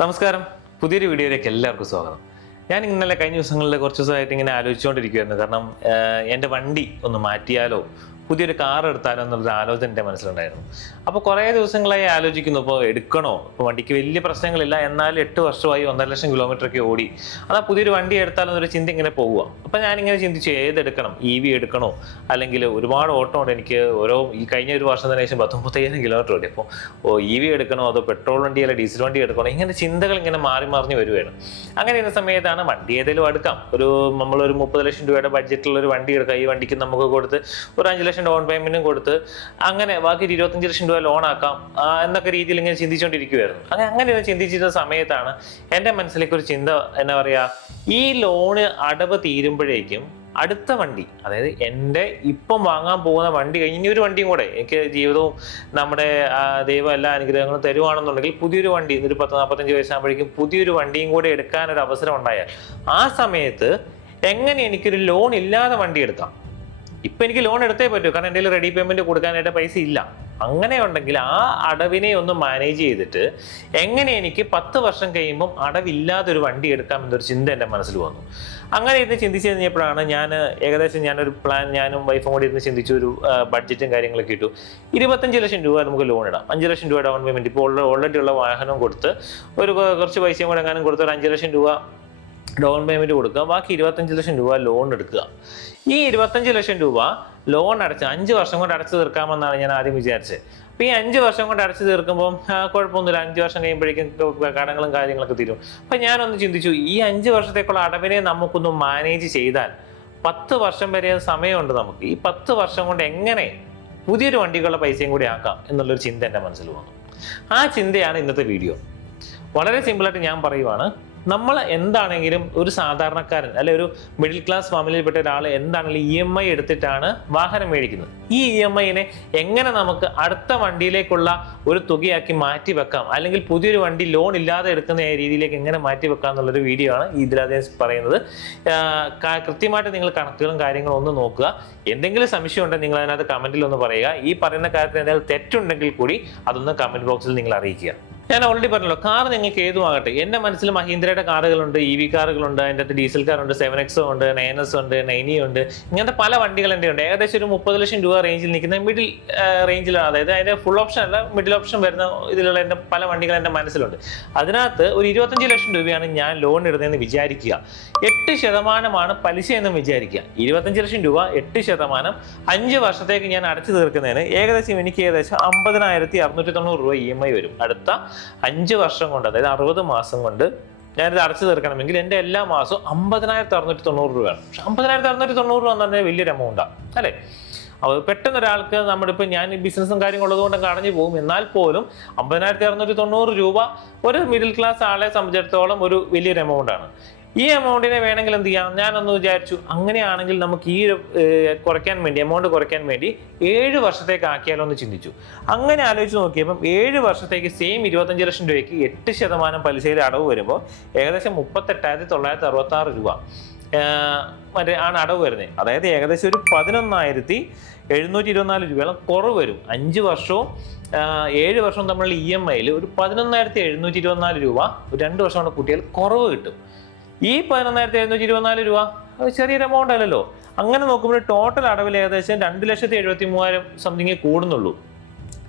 നമസ്കാരം. പുതിയൊരു വീഡിയോയിലേക്ക് എല്ലാവർക്കും സ്വാഗതം. ഞാൻ ഇന്നലെ കഴിഞ്ഞ ദിവസങ്ങളിൽ കുറച്ച് ദിവസമായിട്ട് ഇങ്ങനെ ആലോചിച്ചുകൊണ്ടിരിക്കുകയായിരുന്നു കാരണം എന്റെ വണ്ടി ഒന്ന് മാറ്റിയാലോ? പുതിയൊരു കാർ എടുത്താലോ എന്നുള്ളൊരു ആലോചന എന്റെ മനസ്സിലുണ്ടായിരുന്നു. അപ്പോൾ കുറേ ദിവസങ്ങളായി ആലോചിക്കുന്നു ഇപ്പോൾ എടുക്കണോ? ഇപ്പോൾ വണ്ടിക്ക് വലിയ പ്രശ്നങ്ങളില്ല എന്നാലും എട്ട് വർഷമായി ഒന്നര ലക്ഷം കിലോമീറ്റർ ഒക്കെ ഓടി. അതാ പുതിയൊരു വണ്ടി എടുത്താലോ എന്നൊരു ചിന്ത ഇങ്ങനെ പോവുക അപ്പോൾ ഞാനിങ്ങനെ ചിന്തിച്ചു ഏതെടുക്കണം? ഇ വി എടുക്കണോ? അല്ലെങ്കിൽ ഒരുപാട് ഓട്ടം ഉണ്ട് എനിക്ക് ഓരോ ഈ കഴിഞ്ഞ ഒരു വർഷം തന്നെ ശേഷം പത്തൊമ്പത്തയ്യായിരം കിലോമീറ്റർ ഓടി. അപ്പോൾ ഓ ഇ വി എടുക്കണോ? അതോ പെട്രോൾ വണ്ടി അല്ലെങ്കിൽ ഡീസൽ വണ്ടി എടുക്കണോ? ഇങ്ങനെ ചിന്തകൾ ഇങ്ങനെ മാറി മറിഞ്ഞ് വരുവാണ്. അങ്ങനെ ഇരുന്ന സമയത്താണ് വണ്ടി ഏതെങ്കിലും എടുക്കാം. ഒരു നമ്മളൊരു മുപ്പത് ലക്ഷം രൂപയുടെ ബഡ്ജറ്റുള്ള ഒരു വണ്ടി എടുക്കാം. ഈ വണ്ടിക്ക് നമുക്ക് കൊടുത്ത് ഒരു അഞ്ച് ലക്ഷം ഡൗൺ പേയ്മെന്റും കൊടുത്ത് അങ്ങനെ ബാക്കി ഒരു ഇരുപത്തഞ്ച് ലക്ഷം രൂപ ലോൺ ആക്കാം എന്നൊക്കെ രീതിയിൽ ഇങ്ങനെ ചിന്തിച്ചുകൊണ്ടിരിക്കുവായിരുന്നു അങ്ങനെ അങ്ങനെ ചിന്തിച്ചിരുന്ന സമയത്താണ് എന്റെ മനസ്സിലേക്ക് ഒരു ചിന്ത എന്താ പറയാ ഈ ലോണ് അടവ് തീരുമ്പോഴേക്കും അടുത്ത വണ്ടി അതായത് എന്റെ ഇപ്പം വാങ്ങാൻ പോകുന്ന വണ്ടി കഴിഞ്ഞ് ഒരു വണ്ടിയും കൂടെ എനിക്ക് ജീവിതവും നമ്മുടെ ദൈവം എല്ലാ അനുഗ്രഹങ്ങളും തരുവാണെന്നുണ്ടെങ്കിൽ പുതിയൊരു വണ്ടി ഒരു പത്ത് നാൽപ്പത്തഞ്ച് വയസ്സാകുമ്പോഴേക്കും പുതിയൊരു വണ്ടിയും കൂടെ എടുക്കാൻ ഒരു അവസരം ഉണ്ടായാൽ ആ സമയത്ത് എങ്ങനെ എനിക്കൊരു ലോൺ ഇല്ലാതെ വണ്ടി എടുക്കാം? ഇപ്പൊ എനിക്ക് ലോൺ എടുത്തേ പറ്റൂ. കാരണം എന്റെ റെഡി പേയ്മെന്റ് കൊടുക്കാനായിട്ട് പൈസ ഇല്ല. അങ്ങനെ ഉണ്ടെങ്കിൽ ആ അടവിനെ ഒന്ന് മാനേജ് ചെയ്തിട്ട് എങ്ങനെ എനിക്ക് പത്ത് വർഷം കഴിയുമ്പം അടവില്ലാതെ ഒരു വണ്ടി എടുക്കാം എന്നൊരു ചിന്ത എന്റെ മനസ്സിൽ വന്നു. അങ്ങനെ ഇരുന്ന് ചിന്തിച്ച് കഴിഞ്ഞപ്പോഴാണ് ഞാൻ ഏകദേശം ഞാനൊരു പ്ലാൻ ഞാനും വൈഫും കൂടി ഇരുന്ന് ചിന്തിച്ചു ഒരു ബഡ്ജറ്റും കാര്യങ്ങളൊക്കെ ഇട്ടു. ഇരുപത്തഞ്ച് ലക്ഷം രൂപ നമുക്ക് ലോൺ ഇടാം. അഞ്ച് ലക്ഷം രൂപ ഡൗൺ പേയ്മെന്റ് ഇപ്പോൾ ഓൾറെഡി ഉള്ള വാഹനം കൊടുത്ത് ഒരു കുറച്ച് പൈസയും കൂടെ എങ്ങാനും കൊടുത്ത് ഒരു അഞ്ച് ലക്ഷം രൂപ ഡൗൺ പേയ്മെന്റ് കൊടുക്കുക. ബാക്കി ഇരുപത്തഞ്ച് ലക്ഷം രൂപ ലോൺ എടുക്കുക. ഈ ഇരുപത്തഞ്ച് ലക്ഷം രൂപ ലോൺ അടച്ച് അഞ്ച് വർഷം കൊണ്ട് അടച്ചു തീർക്കാമെന്നാണ് ഞാൻ ആദ്യം വിചാരിച്ചത്. അപ്പോൾ ഈ അഞ്ച് വർഷം കൊണ്ട് അടച്ചു തീർക്കുമ്പോൾ കുഴപ്പമൊന്നുമില്ല. അഞ്ച് വർഷം കഴിയുമ്പോഴേക്കും കടങ്ങളും കാര്യങ്ങളൊക്കെ തീരും. അപ്പൊ ഞാനൊന്ന് ചിന്തിച്ചു ഈ അഞ്ച് വർഷത്തേക്കുള്ള അടവിനെ നമുക്കൊന്ന് മാനേജ് ചെയ്താൽ പത്ത് വർഷം വരെ സമയമുണ്ട് നമുക്ക്. ഈ പത്ത് വർഷം കൊണ്ട് എങ്ങനെ പുതിയൊരു വണ്ടിക്കുള്ള പൈസയും കൂടി ആക്കാം എന്നുള്ളൊരു ചിന്ത എന്റെ മനസ്സിൽ വന്നു. ആ ചിന്തയാണ് ഇന്നത്തെ വീഡിയോ വളരെ സിമ്പിളായിട്ട് ഞാൻ പറയുവാണ്. നമ്മൾ എന്താണെങ്കിലും ഒരു സാധാരണക്കാരൻ അല്ലെ ഒരു മിഡിൽ ക്ലാസ് ഫാമിലിയിൽപ്പെട്ട ഒരാൾ എന്താണെങ്കിലും ഇ എം ഐ എടുത്തിട്ടാണ് വാഹനം മേടിക്കുന്നത്. ഈ ഇ എം ഐനെ എങ്ങനെ നമുക്ക് അടുത്ത വണ്ടിയിലേക്കുള്ള ഒരു തുകയാക്കി മാറ്റി വെക്കാം? അല്ലെങ്കിൽ പുതിയൊരു വണ്ടി ലോൺ ഇല്ലാതെ എടുക്കുന്ന രീതിയിലേക്ക് എങ്ങനെ മാറ്റി വെക്കാം എന്നുള്ളൊരു വീഡിയോ ആണ് ഇതിലതേ പറയുന്നത്. കൃത്യമായിട്ട് നിങ്ങൾ കണക്കുകളും കാര്യങ്ങളും ഒന്ന് നോക്കുക. എന്തെങ്കിലും സംശയം ഉണ്ടെങ്കിൽ നിങ്ങൾ അതിനകത്ത് കമന്റിൽ ഒന്ന് പറയുക. ഈ പറയുന്ന കാര്യത്തിൽ എന്തെങ്കിലും തെറ്റുണ്ടെങ്കിൽ കൂടി അതൊന്ന് കമന്റ് ബോക്സിൽ നിങ്ങൾ അറിയിക്കുക. ഞാൻ ഓൾറെഡി പറഞ്ഞല്ലോ കാർ നിങ്ങൾക്ക് ഏതുമാകട്ടെ എന്റെ മനസ്സിൽ മഹീന്ദ്രയുടെ കാറുകളുണ്ട് ഇ വി കാറുകളുണ്ട് അതിന്റെ അകത്ത് ഡീസൽ കാറുണ്ട് സെവൻ എക്സോ ഉണ്ട് നയൻ എസ് ഉണ്ട് നൈനി ഉണ്ട് ഇങ്ങനത്തെ പല വണ്ടികൾ എന്റെ ഉണ്ട്. ഏകദേശം ഒരു മുപ്പത് ലക്ഷം രൂപ റേഞ്ചിൽ നിൽക്കുന്ന മിഡിൽ റേഞ്ചിലാണ് അതായത് അതിന്റെ ഫുൾ ഓപ്ഷൻ അല്ല മിഡിൽ ഓപ്ഷൻ വരുന്ന ഇതിലുള്ള എന്റെ പല വണ്ടികൾ എന്റെ മനസ്സിലുണ്ട്. അതിനകത്ത് ഒരു ഇരുപത്തഞ്ച് ലക്ഷം രൂപയാണ് ഞാൻ ലോൺ ഇടുന്നതെന്ന് വിചാരിക്കുക. എട്ട് ശതമാനമാണ് പലിശ എന്ന് വിചാരിക്കുക. ഇരുപത്തഞ്ച് ലക്ഷം രൂപ എട്ട് ശതമാനം. അഞ്ച് വർഷത്തേക്ക് ഞാൻ അടച്ചു തീർക്കുന്നതിന് ഏകദേശം എനിക്ക് ഏകദേശം അമ്പതിനായിരത്തി അറുന്നൂറ്റി തൊണ്ണൂറ് രൂപ ഇ എം ഐ വരും. അടുത്ത അഞ്ച് വർഷം കൊണ്ട് അതായത് അറുപത് മാസം കൊണ്ട് ഞാനിത് അടച്ചു തീർക്കണമെങ്കിൽ എന്റെ എല്ലാ മാസവും അമ്പതിനായിരത്തി അറുന്നൂറ്റി തൊണ്ണൂറ് രൂപയാണ് പക്ഷെ അമ്പതിനായിരത്തി അറുന്നൂറ്റി തൊണ്ണൂറ് രൂപ എന്ന് പറഞ്ഞാൽ വലിയൊരു എമൗണ്ടാണ് അല്ലേ? അപ്പോൾ പെട്ടെന്ന് ഒരാൾക്ക് നമ്മുടെ ഇപ്പോൾ ഞാൻ ബിസിനസ്സും കാര്യങ്ങളും കൊണ്ട് കടഞ്ഞു പോകും. എന്നാൽ പോലും അമ്പതിനായിരത്തി അറുന്നൂറ്റി തൊണ്ണൂറ് രൂപ ഒരു മിഡിൽ ക്ലാസ് ആളെ സംബന്ധിച്ചിടത്തോളം ഒരു വലിയൊരു എമൗണ്ടാണ് ഈ എമൗണ്ടിനെ വേണമെങ്കിൽ എന്ത് ചെയ്യാം? ഞാനൊന്ന് വിചാരിച്ചു അങ്ങനെയാണെങ്കിൽ നമുക്ക് ഈ കുറയ്ക്കാൻ വേണ്ടി എമൗണ്ട് കുറയ്ക്കാൻ വേണ്ടി ഏഴ് വർഷത്തേക്ക് ആക്കിയാലോ എന്ന് ചിന്തിച്ചു. അങ്ങനെ ആലോചിച്ച് നോക്കിയപ്പം ഏഴ് വർഷത്തേക്ക് സെയിം ഇരുപത്തഞ്ച് ലക്ഷം രൂപയ്ക്ക് എട്ട് ശതമാനം പലിശയിൽ അടവ് വരുമ്പോൾ ഏകദേശം മുപ്പത്തെട്ടായിരത്തി തൊള്ളായിരത്തി അറുപത്തി ആറ് രൂപ മറ്റേ ആണ് അടവ് വരുന്നത്. അതായത് ഏകദേശം ഒരു പതിനൊന്നായിരത്തി എഴുന്നൂറ്റി ഇരുപത്തിനാല് രൂപയോളം കുറവ് വരും. അഞ്ച് വർഷവും ഏഴ് വർഷവും തമ്മിലുള്ള ഇ എം ഐയിൽ ഒരു പതിനൊന്നായിരത്തി എഴുന്നൂറ്റി ഇരുപത്തിനാല് രൂപ രണ്ട് വർഷം കൊണ്ട് കുട്ടികൾ കുറവ് കിട്ടും. ഈ പതിനൊന്നായിരത്തി എഴുന്നൂറ്റി ഇരുപത്തിനാല് രൂപ അത് ചെറിയൊരു എമൗണ്ട് അല്ലല്ലോ. അങ്ങനെ നോക്കുമ്പോൾ ടോട്ടൽ അടവിൽ ഏകദേശം രണ്ട് ലക്ഷത്തി എഴുപത്തി മൂവായിരം സംതിങ് കൂടുന്നുള്ളൂ.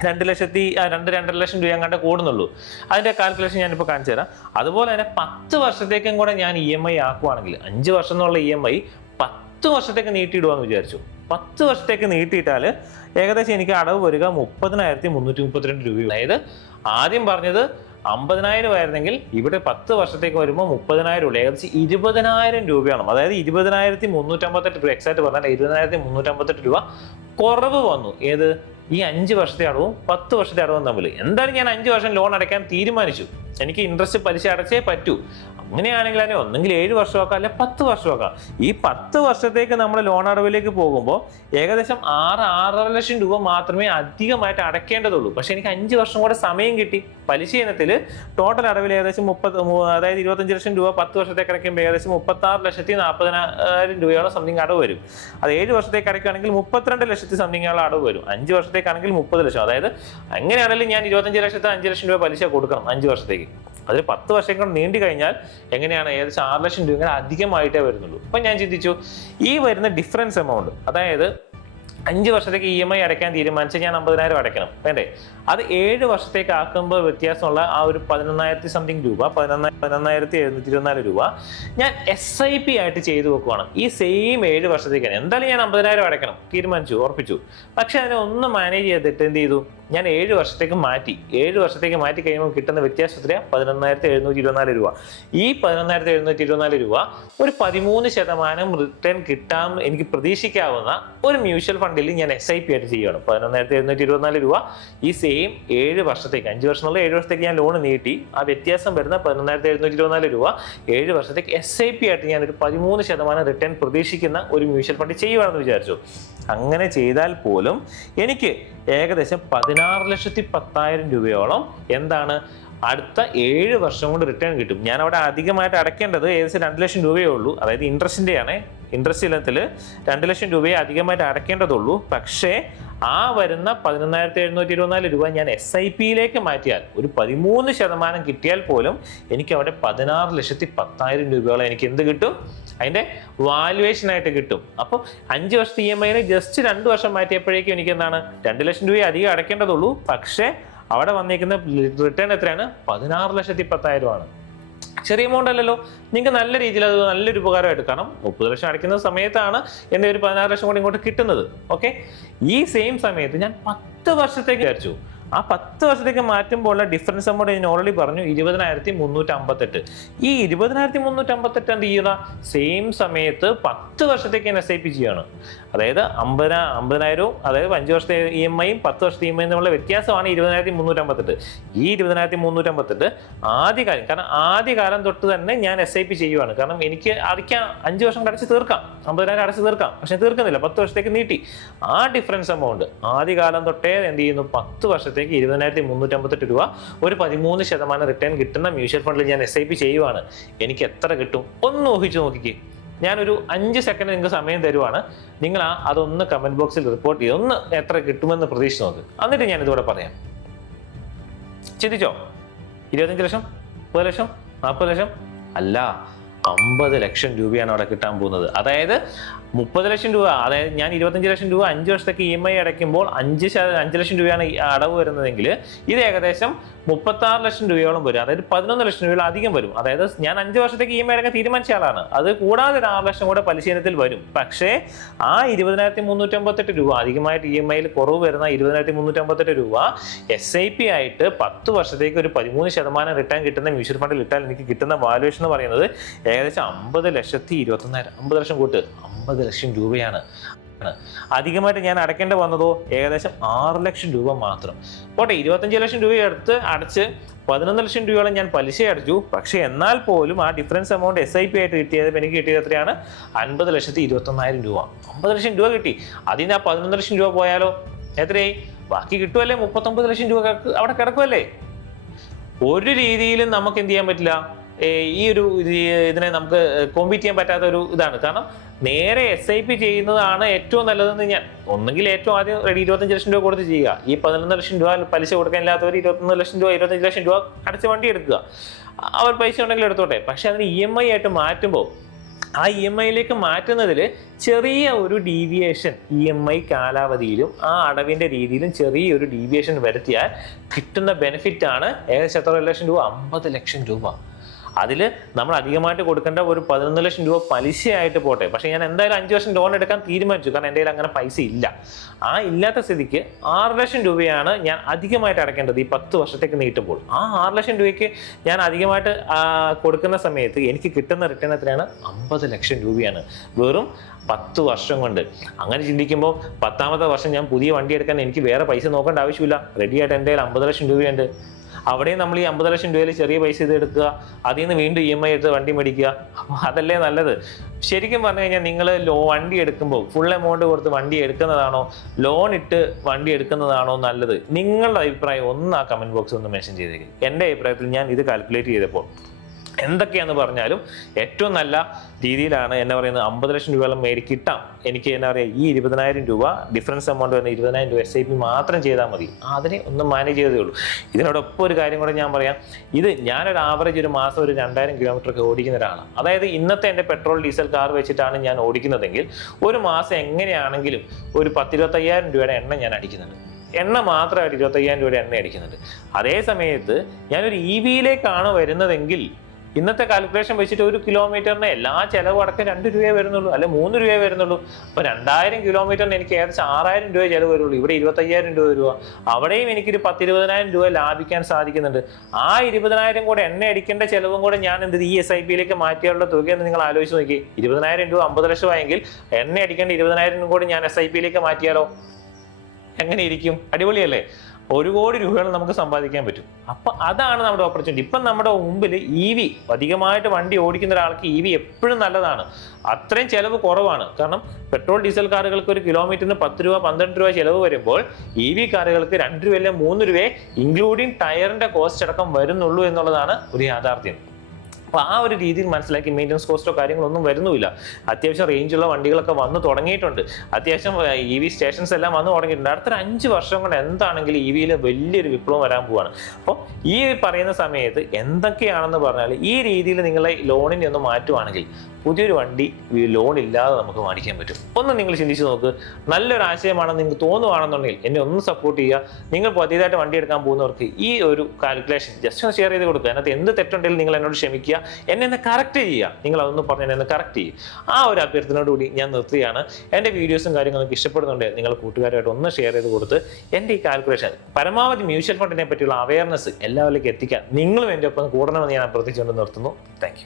രണ്ട് ലക്ഷത്തി രണ്ട് രണ്ടര ലക്ഷം രൂപ അങ്ങാണ്ട് കൂടുന്നുള്ളൂ. അതിന്റെ കാൽക്കുലേഷൻ ഞാനിപ്പോൾ കാണിച്ചു തരാം. അതുപോലെ തന്നെ പത്ത് വർഷത്തേക്കും കൂടെ ഞാൻ ഇ എം ഐ ആക്കുവാണെങ്കിൽ അഞ്ച് വർഷം എന്നുള്ള ഇ എം ഐ പത്ത് വർഷത്തേക്ക് നീട്ടിയിടുവാന്ന് വിചാരിച്ചു. പത്ത് വർഷത്തേക്ക് നീട്ടിയിട്ടാൽ ഏകദേശം എനിക്ക് അടവ് വരിക മുപ്പതിനായിരത്തി മുന്നൂറ്റി മുപ്പത്തിരണ്ട് രൂപ അതായത് ആദ്യം പറഞ്ഞത് അമ്പതിനായിരം ആയിരുന്നെങ്കിൽ ഇവിടെ പത്ത് വർഷത്തേക്ക് വരുമ്പോൾ മുപ്പതിനായിരം ഉള്ളൂ. ഏകദേശം ഇരുപതിനായിരം രൂപയാണ്. അതായത് ഇരുപതിനായിരത്തി മുന്നൂറ്റമ്പത്തെട്ട് രൂപ. എക്സാക്ട് പറഞ്ഞാൽ ഇരുപതിനായിരത്തി മുന്നൂറ്റമ്പത്തെട്ട് രൂപ കുറവ് വന്നു. ഏത്? ഈ അഞ്ച് വർഷത്തെ അടവും പത്ത് വർഷത്തെ അടവും തമ്മിൽ. എന്തായാലും ഞാൻ അഞ്ച് വർഷം ലോൺ അടയ്ക്കാൻ തീരുമാനിച്ചു. എനിക്ക് ഇൻട്രസ്റ്റ് പലിശ അടച്ചേ പറ്റൂ. അങ്ങനെയാണെങ്കിൽ അതിനെ ഒന്നെങ്കിൽ ഏഴ് വർഷമാക്കാം അല്ലെ പത്ത് വർഷമാക്കാം. ഈ പത്ത് വർഷത്തേക്ക് നമ്മൾ ലോൺ അടവിലേക്ക് പോകുമ്പോൾ ഏകദേശം ആറ് ആറര ലക്ഷം രൂപ മാത്രമേ അധികമായിട്ട് അടയ്ക്കേണ്ടതുള്ളൂ. പക്ഷെ എനിക്ക് അഞ്ച് വർഷം കൂടെ സമയം കിട്ടി. പലിശ ഇനത്തിൽ ടോട്ടൽ അടവിൽ ഏകദേശം മുപ്പത് അതായത് ഇരുപത്തഞ്ച് ലക്ഷം രൂപ പത്ത് വർഷത്തേക്ക് അടയ്ക്കുമ്പോൾ ഏകദേശം മുപ്പത്താറ് ലക്ഷത്തി നാൽപ്പതിനായിരം രൂപയോളം സംതിങ് അടവ് വരും. അത് ഏഴ് വർഷത്തേക്ക് അടയ്ക്കുകയാണെങ്കിൽ മുപ്പത്തിരണ്ട് ലക്ഷത്തി സംതിങ്ങോളം അടവ് വരും. അഞ്ച് വർഷത്തേക്കാണെങ്കിൽ മുപ്പത് ലക്ഷം. അതായത് അങ്ങനെയാണെങ്കിൽ ഞാൻ ഇരുപത്തഞ്ച് ലക്ഷത്തെ അഞ്ച് ലക്ഷം രൂപ പലിശ കൊടുക്കണം അഞ്ച് വർഷത്തേക്ക്. അതിൽ പത്ത് വർഷം കൊണ്ട് നീണ്ടി കഴിഞ്ഞാൽ എങ്ങനെയാണ് ഏകദേശം ആറ് ലക്ഷം രൂപ അധികമായിട്ടേ വരുന്നുള്ളൂ. അപ്പം ഞാൻ ചിന്തിച്ചു ഈ വരുന്ന ഡിഫറൻസ് എമൗണ്ട് അതായത് അഞ്ച് വർഷത്തേക്ക് ഇ എം ഐ അടയ്ക്കാൻ തീരുമാനിച്ച് ഞാൻ അമ്പതിനായിരം അടയ്ക്കണം. വേണ്ടേ? അത് ഏഴ് വർഷത്തേക്ക് ആക്കുമ്പോൾ വ്യത്യാസമുള്ള ആ ഒരു പതിനൊന്നായിരത്തി സംതിങ് രൂപ പതിനൊന്നായി പതിനൊന്നായിരത്തി എഴുന്നൂറ്റി ഇരുപത്തിനാല് രൂപ ഞാൻ എസ് ഐ പി ആയിട്ട് ചെയ്തു വെക്കുവാണ്. ഈ സെയിം ഏഴ് വർഷത്തേക്ക് എന്തായാലും ഞാൻ അമ്പതിനായിരം അടയ്ക്കണം. തീരുമാനിച്ചു ഉറപ്പിച്ചു. പക്ഷെ അതിനെ ഒന്ന് മാനേജ് ചെയ്തിട്ട് എന്ത് ചെയ്തു? ഞാൻ ഏഴ് വർഷത്തേക്ക് മാറ്റി. ഏഴ് വർഷത്തേക്ക് മാറ്റി കഴിയുമ്പോൾ കിട്ടുന്ന വ്യത്യാസം എത്രയാ? പതിനൊന്നായിരത്തി എഴുന്നൂറ്റി ഇരുപത്തിനാല് രൂപ. ഈ പതിനൊന്നായിരത്തി എഴുന്നൂറ്റി ഇരുപത്തിനാല് രൂപ ഒരു പതിമൂന്ന് ശതമാനം റിട്ടേൺ കിട്ടാൻ എനിക്ക് പ്രതീക്ഷിക്കാവുന്ന ഒരു മ്യൂച്വൽ ഫണ്ടിൽ ഞാൻ എസ് ഐ പി ആയിട്ട് ചെയ്യുകയാണ് പതിനൊന്നായിരത്തി എഴുന്നൂറ്റി ഇരുപത്തിനാല് രൂപ. ഈ സെയിം ഏഴ് വർഷത്തേക്ക് അഞ്ച് വർഷമുള്ള ഏഴ് വർഷത്തേക്ക് ഞാൻ ലോൺ നീട്ടി. ആ വ്യത്യാസം വരുന്ന പതിനൊന്നായിരത്തി എഴുന്നൂറ്റി ഇരുപത്തിനാല് രൂപ ഏഴ് വർഷത്തേക്ക് എസ് ഐ പി ആയിട്ട് ഞാൻ ഒരു പതിമൂന്ന് ശതമാനം റിട്ടേൺ പ്രതീക്ഷിക്കുന്ന ഒരു മ്യൂച്വൽ ഫണ്ട് ചെയ്യുവാണെന്ന് വിചാരിച്ചു. അങ്ങനെ ചെയ്താൽ പോലും എനിക്ക് ഏകദേശം പതിനാറ് ലക്ഷത്തി പത്തായിരം രൂപയോളം എന്താണ് അടുത്ത ഏഴ് വർഷം കൊണ്ട് റിട്ടേൺ കിട്ടും. ഞാൻ അവിടെ അധികമായിട്ട് അടയ്ക്കേണ്ടത് ഏകദേശം രണ്ട് ലക്ഷം രൂപയേ ഉള്ളൂ. അതായത് ഇൻട്രസ്റ്റിന്റെ ആണ് ഇൻട്രസ്റ്റ് ഇനത്തിൽ രണ്ട് ലക്ഷം രൂപയെ അധികമായിട്ട് അടയ്ക്കേണ്ടതുള്ളൂ. പക്ഷേ ആ വരുന്ന പതിനൊന്നായിരത്തി എഴുന്നൂറ്റി ഇരുപത്തിനാല് രൂപ ഞാൻ എസ് ഐ പിയിലേക്ക് മാറ്റിയാൽ ഒരു പതിമൂന്ന് ശതമാനം കിട്ടിയാൽ പോലും എനിക്ക് അവിടെ പതിനാറ് ലക്ഷത്തി പത്തായിരം രൂപയോളം എനിക്ക് എന്ത് കിട്ടും? അതിന്റെ വാല്യുവേഷൻ ആയിട്ട് കിട്ടും. അപ്പോൾ അഞ്ച് വർഷത്തെ ഇ എം ഐനെ ജസ്റ്റ് രണ്ട് വർഷം മാറ്റിയപ്പോഴേക്കും എനിക്ക് എന്താണ് രണ്ട് ലക്ഷം രൂപയെ അധികം അടയ്ക്കേണ്ടതുള്ളൂ. പക്ഷേ അവിടെ വന്നിരിക്കുന്ന റിട്ടേൺ എത്രയാണ്? പതിനാറ് ലക്ഷത്തി പത്തായിരം ആണ് ചെറിയ എമൗണ്ട് അല്ലല്ലോ. നിങ്ങൾക്ക് നല്ല രീതിയിൽ അത് നല്ലൊരു ഉപകാരമായിട്ട് കാണാം മുപ്പത് ലക്ഷം അടയ്ക്കുന്ന സമയത്താണ് എന്റെ ഒരു പതിനാറ് ലക്ഷം കൂടി ഇങ്ങോട്ട് കിട്ടുന്നത്. ഓക്കെ ഈ സെയിം സമയത്ത് ഞാൻ പത്ത് വർഷത്തേക്ക് വിചാരിച്ചു. ആ പത്ത് വർഷത്തേക്ക് മാറ്റുമ്പോൾ ഉള്ള ഡിഫറൻസ് എമൗണ്ട് ഞാൻ ഓൾറെഡി പറഞ്ഞു ഇരുപതിനായിരത്തി മുന്നൂറ്റി അമ്പത്തെട്ട് ഈ ഇരുപതിനായിരത്തി മുന്നൂറ്റി അമ്പത്തെട്ട് എന്ത് ചെയ്യുക സെയിം സമയത്ത് പത്ത് വർഷത്തേക്ക് ഞാൻ എസ് ഐ പി ചെയ്യാണ് അതായത് അമ്പതിന അമ്പതിനായിരവും അതായത് അഞ്ച് വർഷത്തെ ഇ എം ഐയും പത്ത് വർഷത്തെ ഇ എം ഐ തമ്മിലുള്ള വ്യത്യാസമാണ് ഇരുപതിനായിരത്തി മുന്നൂറ്റി അമ്പത്തെട്ട് ഈ ഇരുപതിനായിരത്തി മുന്നൂറ്റി അമ്പത്തെട്ട് ആദ്യകാലം കാരണം ആദ്യകാലം തൊട്ട് തന്നെ ഞാൻ എസ് ഐ പി ചെയ്യുവാണ്. കാരണം എനിക്ക് അടയ്ക്കാൻ അഞ്ച് വർഷം അടച്ച് തീർക്കാം. അമ്പതിനായിരം അടച്ച് തീർക്കാം. പക്ഷെ തീർക്കുന്നില്ല. പത്ത് വർഷത്തേക്ക് നീട്ടി. ആ ഡിഫറൻസ് എമൗണ്ട് ആദ്യകാലം തൊട്ടേ എന്ത് ചെയ്യുന്നു? പത്ത് വർഷത്തേക്ക് ഇരുപതിനായിരത്തി മുന്നൂറ്റി അമ്പത്തെട്ട് രൂപ ഒരു പതിമൂന്ന് ശതമാനം റിട്ടേൺ കിട്ടുന്ന മ്യൂച്വൽ ഫണ്ടിൽ ഞാൻ എസ് ഐ പി ചെയ്യുവാണ്. എനിക്ക് എത്ര കിട്ടും? ഒന്ന് ഊഹിച്ചു നോക്കിക്കേ. ഞാനൊരു അഞ്ച് സെക്കൻഡ് നിങ്ങൾക്ക് സമയം തരുവാണ്. നിങ്ങൾ ആ അതൊന്ന് കമന്റ് ബോക്സിൽ റിപ്പോർട്ട് ചെയ്ത് ഒന്ന് എത്ര കിട്ടുമെന്ന് പ്രതീക്ഷിച്ച് നോക്ക്. എന്നിട്ട് ഞാൻ ഇതോടെ പറയാം. ചിന്തിച്ചോ? ഇരുപത്തഞ്ച് ലക്ഷം? മുപ്പത് ലക്ഷം? നാൽപ്പത് ലക്ഷം? അല്ല അമ്പത് ലക്ഷം രൂപയാണ് അവിടെ കിട്ടാൻ പോകുന്നത്. അതായത് മുപ്പത് ലക്ഷം രൂപ അതായത് ഞാൻ ഇരുപത്തഞ്ച് ലക്ഷം രൂപ അഞ്ച് വർഷത്തേക്ക് ഇ എം ഐ അടയ്ക്കുമ്പോൾ അഞ്ച് അഞ്ച് ലക്ഷം രൂപയാണ് അടവ് വരുന്നതെങ്കിൽ ഇത് ഏകദേശം മുപ്പത്താറ് ലക്ഷം രൂപയോളം വരും. അതായത് പതിനൊന്ന് ലക്ഷം രൂപയോളം അധികം വരും. അതായത് ഞാൻ അഞ്ച് വർഷത്തേക്ക് ഇ എം ഐ അടക്കാൻ തീരുമാനിച്ച ആളാണ്. അത് കൂടാതെ ഒരു ആറ് ലക്ഷം കൂടെ പലിശീനത്തിൽ വരും. പക്ഷേ ആ ഇരുപതിനായിരത്തി മുന്നൂറ്റി അമ്പത്തെട്ട് രൂപ അധികമായിട്ട് ഇ എം ഐയിൽ കുറവ് വരുന്ന ഇരുപതിനായിരത്തി മുന്നൂറ്റി അമ്പത്തെട്ട് രൂപ എസ് ഐ പി ആയിട്ട് പത്ത് വർഷത്തേക്ക് ഒരു പതിമൂന്ന് ശതമാനം റിട്ടേൺ കിട്ടുന്ന മ്യൂച്വൽ ഫണ്ടിൽ ഇട്ടാൽ എനിക്ക് കിട്ടുന്ന വാല്യുവേഷൻ എന്ന് പറയുന്നത് ഏകദേശം അമ്പത് ലക്ഷത്തി ഇരുപത്തൊന്നായിരം അമ്പത് ലക്ഷം കൂട്ട് അമ്പത് ലക്ഷം രൂപയാണ്. അധികമായിട്ട് ഞാൻ അടയ്ക്കേണ്ടി വന്നതോ ഏകദേശം ആറ് ലക്ഷം രൂപ മാത്രം. പോട്ടെ ഇരുപത്തഞ്ച് ലക്ഷം രൂപ എടുത്ത് അടച്ച് പതിനൊന്ന് ലക്ഷം രൂപയോളം ഞാൻ പലിശ അടച്ചു. പക്ഷേ എന്നാൽ പോലും ആ difference amount S I P ആയിട്ട് കിട്ടിയത് എനിക്ക് കിട്ടിയത് എത്രയാണ്? അൻപത് ലക്ഷത്തി ഇരുപത്തൊന്നായിരം രൂപ. അമ്പത് ലക്ഷം രൂപ കിട്ടി. അതിന് ആ പതിനൊന്ന് ലക്ഷം രൂപ പോയാലോ? എത്രയായി? ബാക്കി കിട്ടുമല്ലേ മുപ്പത്തൊമ്പത് ലക്ഷം രൂപ അവിടെ കിടക്കുമല്ലേ ഒരു രീതിയിലും നമുക്ക് എന്ത് ചെയ്യാൻ പറ്റില്ല? ഈ ഒരു ഇതിനെ നമുക്ക് കോമ്പീറ്റ് ചെയ്യാൻ പറ്റാത്ത ഒരു ഇതാണ്. കാരണം നേരെ എസ് ഐ പി ചെയ്യുന്നതാണ് ഏറ്റവും നല്ലതെന്ന് ഞാൻ ഒന്നെങ്കിൽ ഏറ്റവും ആദ്യം റെഡി ഇരുപത്തഞ്ച് ലക്ഷം രൂപ കൊടുത്ത് ചെയ്യുക. ഈ പതിനൊന്ന് ലക്ഷം രൂപ പലിശ കൊടുക്കാനില്ലാത്തവർ ഇരുപത്തൊന്ന് ലക്ഷം രൂപ ഇരുപത്തഞ്ച് ലക്ഷം രൂപ അടച്ച് വണ്ടി എടുക്കുക. അവർ പൈസ ഉണ്ടെങ്കിൽ എടുത്തോട്ടെ. പക്ഷെ അതിന് ഇ എം ഐ ആയിട്ട് മാറ്റുമ്പോൾ ആ ഇ എം ഐയിലേക്ക് മാറ്റുന്നതിൽ ചെറിയ ഒരു ഡീവിയേഷൻ ഇ എം ഐ കാലാവധിയിലും ആ അടവിന്റെ രീതിയിലും ചെറിയൊരു ഡീവിയേഷൻ വരുത്തിയാൽ കിട്ടുന്ന ബെനിഫിറ്റാണ് ഏകദേശം എത്ര ലക്ഷം രൂപ? അമ്പത് ലക്ഷം രൂപ. അതിൽ നമ്മൾ അധികമായിട്ട് കൊടുക്കേണ്ട ഒരു പതിനൊന്ന് ലക്ഷം രൂപ പലിശയായിട്ട് പോട്ടെ. പക്ഷേ ഞാൻ എന്തായാലും അഞ്ച് വർഷം ലോൺ എടുക്കാൻ തീരുമാനിച്ചു. കാരണം എന്റെ കയ്യിൽ അങ്ങനെ പൈസ ഇല്ല. ആ ഇല്ലാത്ത സ്ഥിതിക്ക് ആറ് ലക്ഷം രൂപയാണ് ഞാൻ അധികമായിട്ട് അടയ്ക്കേണ്ടത് ഈ പത്ത് വർഷത്തേക്ക് നീട്ടുമ്പോൾ. ആ ആറ് ലക്ഷം രൂപയ്ക്ക് ഞാൻ അധികമായിട്ട് കൊടുക്കുന്ന സമയത്ത് എനിക്ക് കിട്ടുന്ന റിട്ടേൺ എത്രയാണ്? അമ്പത് ലക്ഷം രൂപയാണ്. വെറും പത്ത് വർഷം കൊണ്ട്. അങ്ങനെ ചിന്തിക്കുമ്പോൾ പത്താമത്തെ വർഷം ഞാൻ പുതിയ വണ്ടി എടുക്കാൻ എനിക്ക് വേറെ പൈസ നോക്കേണ്ട ആവശ്യമില്ല. റെഡിയായിട്ട് എന്റെ കയ്യിൽ അമ്പത് ലക്ഷം രൂപയുണ്ട്. അവിടെയും നമ്മൾ ഈ അമ്പത് ലക്ഷം രൂപയിൽ ചെറിയ പൈസ ഇത് എടുക്കുക അതിൽ നിന്ന് വീണ്ടും ഇ എം ഐ എടുത്ത് വണ്ടി മേടിക്കുക. അപ്പോൾ അതല്ലേ നല്ലത്. ശരിക്കും പറഞ്ഞു കഴിഞ്ഞാൽ നിങ്ങൾ ലോ വണ്ടി എടുക്കുമ്പോൾ ഫുൾ എമൗണ്ട് കൊടുത്ത് വണ്ടി എടുക്കുന്നതാണോ ലോൺ ഇട്ട് വണ്ടി എടുക്കുന്നതാണോ നല്ലത്? നിങ്ങളുടെ അഭിപ്രായം ഒന്ന് ആ കമന്റ് ബോക്സിൽ ഒന്ന് മെൻഷൻ ചെയ്തേക്കും. എന്റെ അഭിപ്രായത്തിൽ ഞാൻ ഇത് കാൽക്കുലേറ്റ് ചെയ്തപ്പോൾ എന്തൊക്കെയാന്ന് പറഞ്ഞാലും ഏറ്റവും നല്ല രീതിയിലാണ് എന്നാ പറയുന്നത് അമ്പത് ലക്ഷം രൂപയോളം കിട്ടാം. എനിക്ക് എന്നാ പറയുക ഈ ഇരുപതിനായിരം രൂപ ഡിഫറൻസ് എമൗണ്ട് വരുന്ന ഇരുപതിനായിരം രൂപ എസ് ഐ പി മാത്രം ചെയ്താൽ മതി. അതിനെ ഒന്ന് മാനേജ് ചെയ്തേ ഉള്ളൂ. ഇതിനോടൊപ്പം ഒരു കാര്യം കൂടെ ഞാൻ പറയാം. ഇത് ഞാനൊരു ആവറേജ് ഒരു മാസം ഒരു രണ്ടായിരം കിലോമീറ്റർ ഒക്കെ ഓടിക്കുന്ന ഒരാളാണ്. അതായത് ഇന്നത്തെ എന്റെ പെട്രോൾ ഡീസൽ കാർ വെച്ചിട്ടാണ് ഞാൻ ഓടിക്കുന്നതെങ്കിൽ ഒരു മാസം എങ്ങനെയാണെങ്കിലും ഒരു പത്തിരുപത്തയ്യായിരം രൂപയുടെ എണ്ണ ഞാൻ അടിക്കുന്നുണ്ട്. എണ്ണ മാത്രമായിട്ട് ഇരുപത്തയ്യായിരം രൂപയുടെ എണ്ണ അടിക്കുന്നുണ്ട്. അതേ സമയത്ത് ഞാനൊരു ഇ വിയിലേക്കാണ് വരുന്നതെങ്കിൽ ഇന്നത്തെ കാൽക്കുലേഷൻ വെച്ചിട്ട് ഒരു കിലോമീറ്ററിന് എല്ലാ ചെലവും അടക്കം രണ്ട് രൂപയെ വരുന്നുള്ളൂ അല്ലെ മൂന്ന് രൂപയെ വരുന്നുള്ളൂ. അപ്പൊ രണ്ടായിരം കിലോമീറ്ററിന് എനിക്ക് ഏകദേശം ആറായിരം രൂപ ചെലവ് വരുള്ളൂ. ഇവിടെ ഇരുപത്തയ്യായിരം രൂപ വരുക അവിടെയും എനിക്കൊരു പത്തിരുപതിനായിരം രൂപ ലാഭിക്കാൻ സാധിക്കുന്നുണ്ട്. ആ ഇരുപതിനായിരം കൂടെ എണ്ണ അടിക്കേണ്ട ചെലവും കൂടെ ഞാൻ എന്ത് ഈ എസ് ഐ പിയിലേക്ക് മാറ്റിയുള്ള തുകയെന്ന് നിങ്ങൾ ആലോചിച്ച് നോക്കി. ഇരുപതിനായിരം രൂപ അമ്പത് ലക്ഷമായെങ്കിൽ എണ്ണ അടിക്കേണ്ട ഇരുപതിനായിരം കൂടി ഞാൻ എസ് ഐ പിയിലേക്ക് മാറ്റിയാലോ? എങ്ങനെ ഇരിക്കും? അടിപൊളിയല്ലേ? ഒരു കോടി രൂപകൾ നമുക്ക് സമ്പാദിക്കാൻ പറ്റും. അപ്പൊ അതാണ് നമ്മുടെ ഓപ്പർച്യൂണിറ്റി ഇപ്പം നമ്മുടെ മുമ്പിൽ ഇ വി അധികമായിട്ട് വണ്ടി ഓടിക്കുന്ന ഒരാൾക്ക് ഇ വി എപ്പോഴും നല്ലതാണ്. അത്രയും ചെലവ് കുറവാണ്. കാരണം പെട്രോൾ ഡീസൽ കാറുകൾക്ക് ഒരു കിലോമീറ്ററിന് പത്ത് രൂപ പന്ത്രണ്ട് രൂപ ചെലവ് വരുമ്പോൾ ഇ വി കാറുകൾക്ക് രണ്ട് രൂപ അല്ലെങ്കിൽ മൂന്ന് രൂപയെ ഇൻക്ലൂഡിങ് ടയറിന്റെ കോസ്റ്റ് അടക്കം വരുന്നുള്ളൂ എന്നുള്ളതാണ് ഒരു യാഥാർത്ഥ്യം. അപ്പോൾ ആ ഒരു രീതിയിൽ മനസ്സിലാക്കി മെയിന്റനൻസ് കോസ്റ്റോ കാര്യങ്ങളൊന്നും വരുന്നുമില്ല. അത്യാവശ്യം റേഞ്ചുള്ള വണ്ടികളൊക്കെ വന്നു തുടങ്ങിയിട്ടുണ്ട്. അത്യാവശ്യം ഇ വി സ്റ്റേഷൻസ് എല്ലാം വന്നു തുടങ്ങിയിട്ടുണ്ട്. അടുത്തൊരു അഞ്ച് വർഷം കൊണ്ട് എന്താണെങ്കിലും ഇ വിയിൽ വലിയൊരു വിപ്ലവം വരാൻ പോവാണ്. അപ്പോൾ ഈ പറയുന്ന സമയത്ത് എന്തൊക്കെയാണെന്ന് പറഞ്ഞാൽ ഈ രീതിയിൽ നിങ്ങളെ ലോണിനെ ഒന്ന് മാറ്റുവാണെങ്കിൽ പുതിയൊരു വണ്ടി ലോൺ ഇല്ലാതെ നമുക്ക് വാങ്ങിക്കാൻ പറ്റും. ഒന്ന് നിങ്ങൾ ചിന്തിച്ച് നോക്ക്. നല്ലൊരു ആശയമാണെന്ന് നിങ്ങൾക്ക് തോന്നുവാണെന്നുണ്ടെങ്കിൽ എന്നെ ഒന്ന് സപ്പോർട്ട് ചെയ്യുക. നിങ്ങൾ പുതിയതായിട്ട് വണ്ടി എടുക്കാൻ പോകുന്നവർക്ക് ഈ ഒരു കാൽക്കുലേഷൻ ജസ്റ്റ് ഒന്ന് ഷെയർ ചെയ്ത് കൊടുക്കുക. അതിനകത്ത് എന്ത് തെറ്റുണ്ടെങ്കിൽ നിങ്ങൾ എന്നോട് ക്ഷമിക്കുക. എന്നെ ഒന്ന് കറക്റ്റ് ചെയ്യുക. നിങ്ങൾ അതൊന്ന് പറഞ്ഞ് എന്നെ കറക്റ്റ് ചെയ്യുക ആ ഒരു അഭ്യർത്ഥനയോടുകൂടി ഞാൻ നിർത്തുകയാണ്. എന്റെ വീഡിയോസും കാര്യങ്ങളൊക്കെ ഇഷ്ടപ്പെടുന്നുണ്ട് നിങ്ങൾ കൂട്ടുകാരുമായിട്ട് ഒന്ന് ഷെയർ ചെയ്ത് കൊടുത്ത് എന്റെ ഈ കാൽക്കുലേഷൻ പരമാവധി മ്യൂച്വൽ ഫണ്ടിനെ പറ്റിയുള്ള അവയർനെസ് എല്ലാവരിലേക്ക് എത്തിക്കാൻ നിങ്ങളും എന്റെ ഒപ്പം കൂടണമെന്ന് ഞാൻ അഭ്യർത്ഥിച്ചുകൊണ്ട് നിർത്തുന്നു. താങ്ക്